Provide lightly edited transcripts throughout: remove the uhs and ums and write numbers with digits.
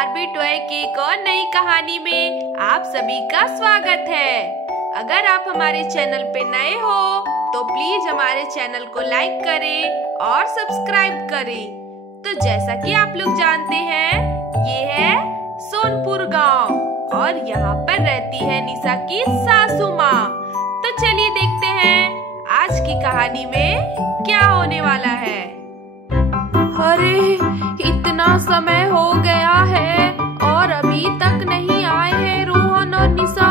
Barbie toy की एक और नई कहानी में आप सभी का स्वागत है। अगर आप हमारे चैनल पे नए हो तो प्लीज हमारे चैनल को लाइक करें और सब्सक्राइब करें। तो जैसा कि आप लोग जानते हैं, ये है सोनपुर गांव और यहाँ पर रहती है निशा की सासू माँ। तो चलिए देखते हैं आज की कहानी में क्या होने वाला है। अरे इतना समय हो गया है और अभी तक नहीं आए हैं रोहन और निशा।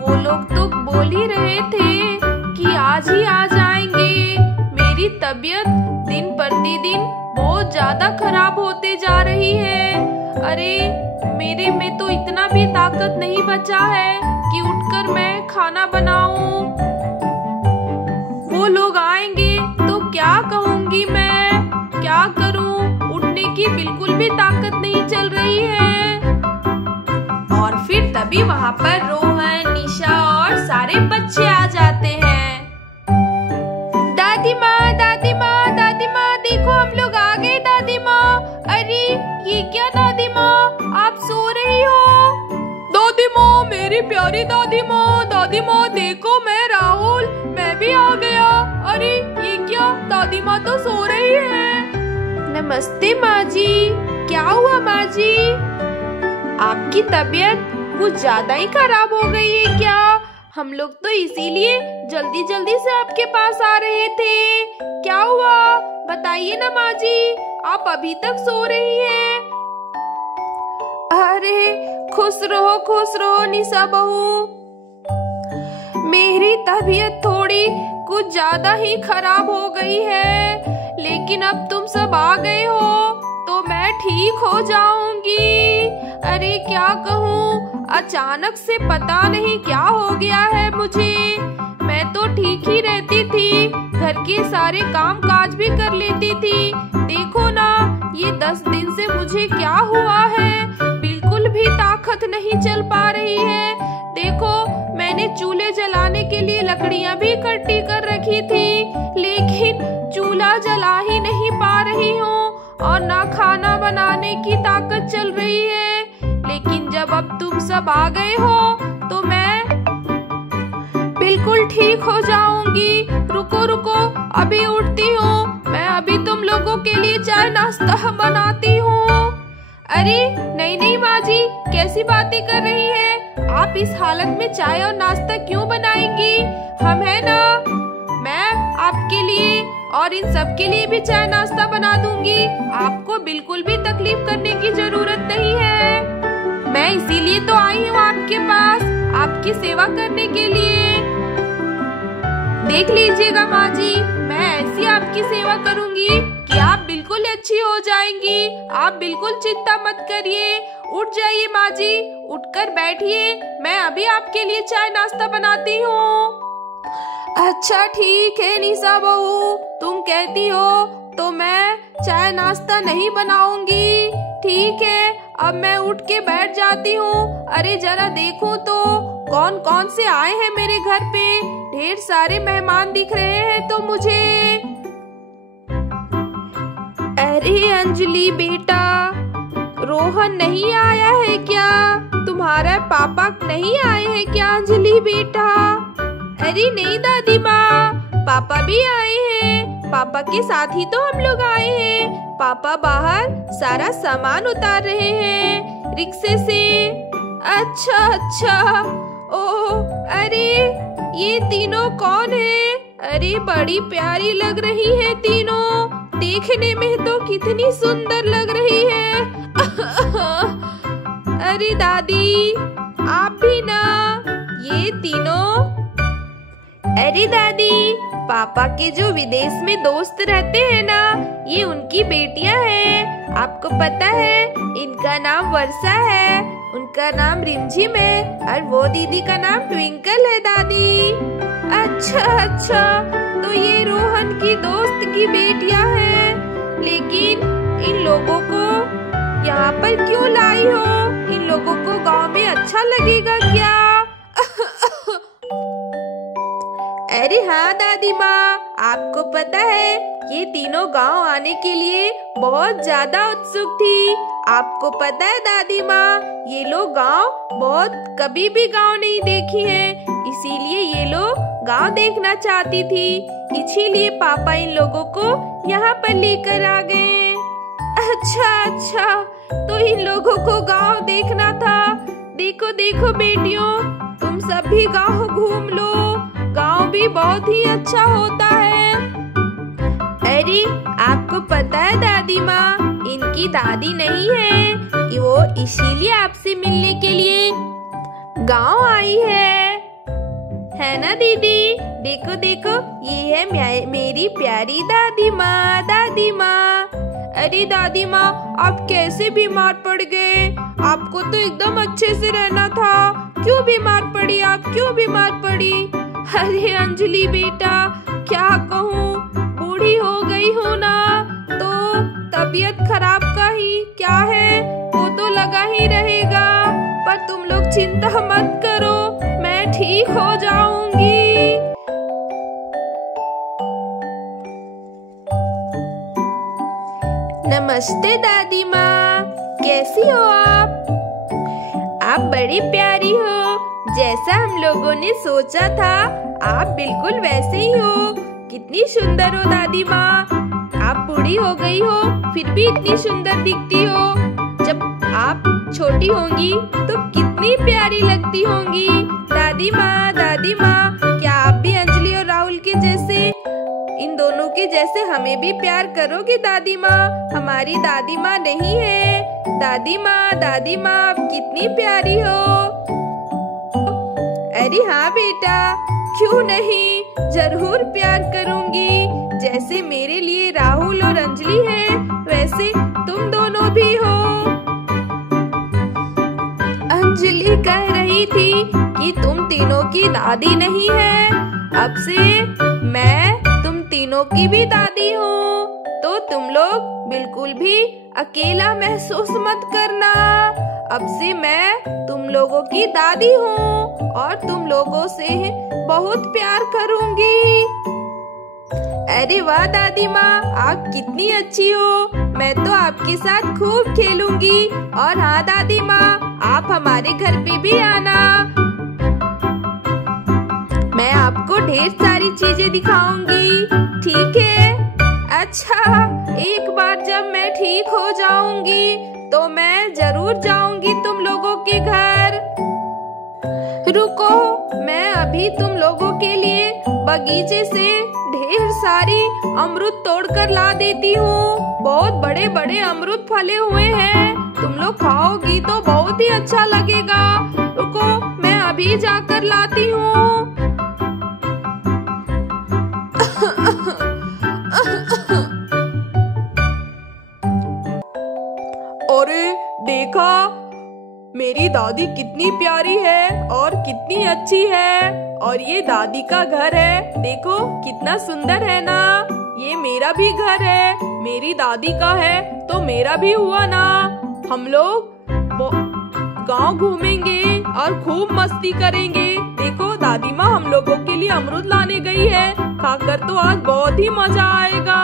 वो लोग तो बोल ही रहे थे कि आज ही आ जाएंगे। मेरी तबीयत दिन प्रतिदिन बहुत ज्यादा खराब होते जा रही है। अरे मेरे में तो इतना भी ताकत नहीं बचा है कि उठकर मैं खाना बनाऊं। वो लोग आएंगे तो क्या कहूंगी मैं, क्या करूं? उठने की बिल्कुल भी ताकत नहीं चल रही है। और फिर तभी वहाँ पर रोहन, निशा और सारे बच्चे आ जाते हैं। दादी माँ, दादी माँ, दादी माँ, देखो हम लोग आ गए दादी माँ। अरे ये क्या दादी माँ, आप सो रही हो? दादी माँ, मेरी प्यारी दादी माँ, दादी माँ देखो मैं राहुल, मैं भी आ गया। अरे ये क्या, दादी माँ तो सो रही है। नमस्ते माँ जी। क्या हुआ माँ जी? आपकी तबीयत कुछ ज्यादा ही खराब हो गई है क्या? हम लोग तो इसीलिए जल्दी जल्दी से आपके पास आ रहे थे। क्या हुआ बताइए ना माँ जी, आप अभी तक सो रही हैं। अरे खुश रहो निशा बहू। मेरी तबीयत थोड़ी कुछ ज्यादा ही खराब हो गई है, लेकिन अब तुम सब आ गए हो तो मैं ठीक हो जाऊंगी। अरे क्या कहूँ, अचानक से पता नहीं क्या हो गया है मुझे। मैं तो ठीक ही रहती थी, घर के सारे काम काज भी कर लेती थी। देखो ना, ये 10 दिन से मुझे क्या हुआ है, बिल्कुल भी ताकत नहीं चल पा रही है। देखो मैंने चूल्हे जलाने के लिए लकड़ियाँ भी इकट्ठी कर रखी थी, लेकिन चूल्हा जला ही नहीं पा रही हूँ और ना खाना बनाने की ताकत चल रही है। लेकिन जब अब तुम सब आ गए हो तो मैं बिल्कुल ठीक हो जाऊंगी। रुको अभी उठती हूँ, मैं अभी तुम लोगों के लिए चाय नाश्ता बनाती हूँ। अरे नहीं माँ जी, कैसी बातें कर रही है आप? इस हालत में चाय और नाश्ता क्यों बनाएंगी? हम है ना, मैं आपके लिए और इन सब के लिए भी चाय नाश्ता बना दूंगी। आपको बिल्कुल भी तकलीफ करने की जरूरत नहीं है। मैं इसीलिए तो आई हूँ आपके पास, आपकी सेवा करने के लिए। देख लीजिएगा माँ जी, मैं ऐसी आपकी सेवा करूंगी कि आप बिल्कुल अच्छी हो जाएंगी। आप बिल्कुल चिंता मत करिए। उठ जाइए माँ जी, उठकर बैठिए, मैं अभी आपके लिए चाय नाश्ता बनाती हूँ। अच्छा ठीक है निशा बहू, तुम कहती हो तो मैं चाय नाश्ता नहीं बनाऊंगी। ठीक है, अब मैं उठ के बैठ जाती हूँ। अरे जरा देखूं तो कौन कौन से आए हैं मेरे घर पे। ढेर सारे मेहमान दिख रहे हैं तो मुझे। अरे अंजलि बेटा, रोहन नहीं आया है क्या? तुम्हारा पापा नहीं आए हैं क्या अंजलि बेटा? अरे नहीं दादी माँ, पापा भी आए हैं। पापा के साथ ही तो हम लोग आए हैं। पापा बाहर सारा सामान उतार रहे हैं रिक्शे से। अच्छा। ओह, अरे ये तीनों कौन है? अरे बड़ी प्यारी लग रही है तीनों, देखने में तो कितनी सुंदर लग रही है। अरे दादी आप भी ना, ये तीनों। अरे दादी, पापा के जो विदेश में दोस्त रहते हैं ना, ये उनकी बेटियां हैं। आपको पता है, इनका नाम वर्षा है, उनका नाम रिमझिम है और वो दीदी का नाम ट्विंकल है दादी। अच्छा, तो ये रोहन की दोस्त की बेटियां हैं। लेकिन इन लोगों को यहाँ पर क्यों लाई हो? इन लोगों को गांव में अच्छा लगेगा क्या? अरे हाँ दादी माँ, आपको पता है ये तीनों गांव आने के लिए बहुत ज्यादा उत्सुक थी आपको पता है दादी माँ, ये लोग गांव बहुत कभी भी गांव नहीं देखी है, इसीलिए ये लोग गांव देखना चाहती थी। इसीलिए पापा इन लोगों को यहाँ पर लेकर आ गए। अच्छा, तो इन लोगों को गांव देखना था। देखो देखो बेटियों, तुम सब भी गांव घूम लो, गांव भी बहुत ही अच्छा होता है। अरे आपको पता है दादी माँ, इनकी दादी नहीं है, वो इसीलिए आपसे मिलने के लिए गांव आई है ना दीदी? देखो देखो, ये है मेरी प्यारी दादी माँ। दादी माँ, अरे दादी माँ, आप कैसे बीमार पड़ गए? आपको तो एकदम अच्छे से रहना था, क्यों बीमार पड़ी आप? क्यों बीमार पड़ी? अरे अंजलि बेटा, क्या कहूँ, बूढ़ी हो गई हूँ ना, तो तबीयत खराब का ही क्या है, वो तो लगा ही रहेगा। पर तुम लोग चिंता मत करो, मैं ठीक हो जाऊंगी। नमस्ते दादी माँ, कैसी हो आप? आप बड़ी प्यारी हो, जैसा हम लोगों ने सोचा था आप बिल्कुल वैसे ही हो। कितनी सुंदर हो दादी माँ, आप बूढ़ी हो गई हो फिर भी इतनी सुंदर दिखती हो। जब आप छोटी होंगी तो कितनी प्यारी लगती होंगी। दादी माँ, क्या आप भी अंजलि और राहुल के जैसे, इन दोनों के जैसे हमें भी प्यार करोगे दादी माँ? हमारी दादी माँ नहीं है। दादी माँ आप कितनी प्यारी हो। अरे हाँ बेटा, क्यों नहीं, जरूर प्यार करूंगी। जैसे मेरे लिए राहुल और अंजलि है, वैसे तुम दोनों भी हो। अंजलि कह रही थी कि तुम तीनों की दादी नहीं है, अब से मैं तुम तीनों की भी दादी हूँ, तो तुम लोग बिल्कुल भी अकेला महसूस मत करना। अब से मैं तुम लोगों की दादी हूँ और तुम लोगों से बहुत प्यार करूँगी। अरे वाह दादी माँ, आप कितनी अच्छी हो, मैं तो आपके साथ खूब खेलूंगी। और हाँ दादी माँ, आप हमारे घर पे भी आना, मैं आपको ढेर सारी चीजें दिखाऊंगी, ठीक है? अच्छा, एक बार जब मैं ठीक हो जाऊंगी तो मैं जरूर जाऊंगी तुम लोगों के घर। रुको, मैं अभी तुम लोगों के लिए बगीचे से ढेर सारी अमरूद तोड़कर ला देती हूँ। बहुत बड़े बड़े अमरूद फले हुए हैं, तुम लोग खाओगी तो बहुत ही अच्छा लगेगा। रुको, मैं अभी जाकर लाती हूँ। अरे देखा, मेरी दादी कितनी प्यारी है और कितनी अच्छी है। और ये दादी का घर है, देखो कितना सुंदर है ना। ये मेरा भी घर है, मेरी दादी का है तो मेरा भी हुआ ना। हम लोग गांव घूमेंगे और खूब मस्ती करेंगे। देखो दादी माँ हम लोगों के लिए अमरूद लाने गई है, खाकर तो आज बहुत ही मजा आएगा।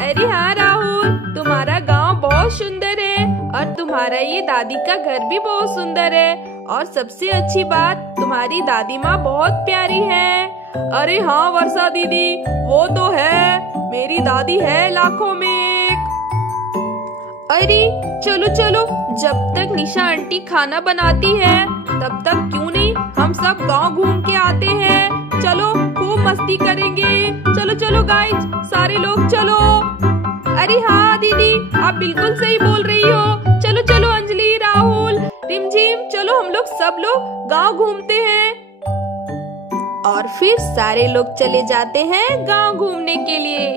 अरे हाँ राहुल, तुम्हारा गांव बहुत सुंदर है और तुम्हारा ये दादी का घर भी बहुत सुंदर है। और सबसे अच्छी बात, तुम्हारी दादी माँ बहुत प्यारी है। अरे हाँ वर्षा दीदी, वो तो है, मेरी दादी है लाखों में एक। अरे चलो चलो, जब तक निशा आंटी खाना बनाती है तब तक क्यों नहीं हम सब गांव घूम के आते हैं। चलो खूब मस्ती करेंगे। चलो चलो गाइस, सारे लोग चलो। अरे हाँ दीदी, आप बिल्कुल सही बोल रही हो। चलो चलो अंजलि, राहुल, रिमझिम, चलो हम लोग सब लोग गांव घूमते हैं। और फिर सारे लोग चले जाते हैं गांव घूमने के लिए।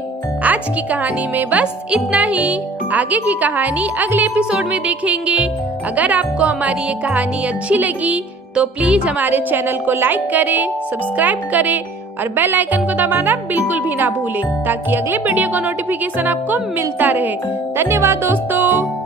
आज की कहानी में बस इतना ही। आगे की कहानी अगले एपिसोड में देखेंगे। अगर आपको हमारी ये कहानी अच्छी लगी तो प्लीज हमारे चैनल को लाइक करें, सब्सक्राइब करें और बेल आइकन को दबाना बिल्कुल भी ना भूलें, ताकि अगले वीडियो का नोटिफिकेशन आपको मिलता रहे। धन्यवाद दोस्तों।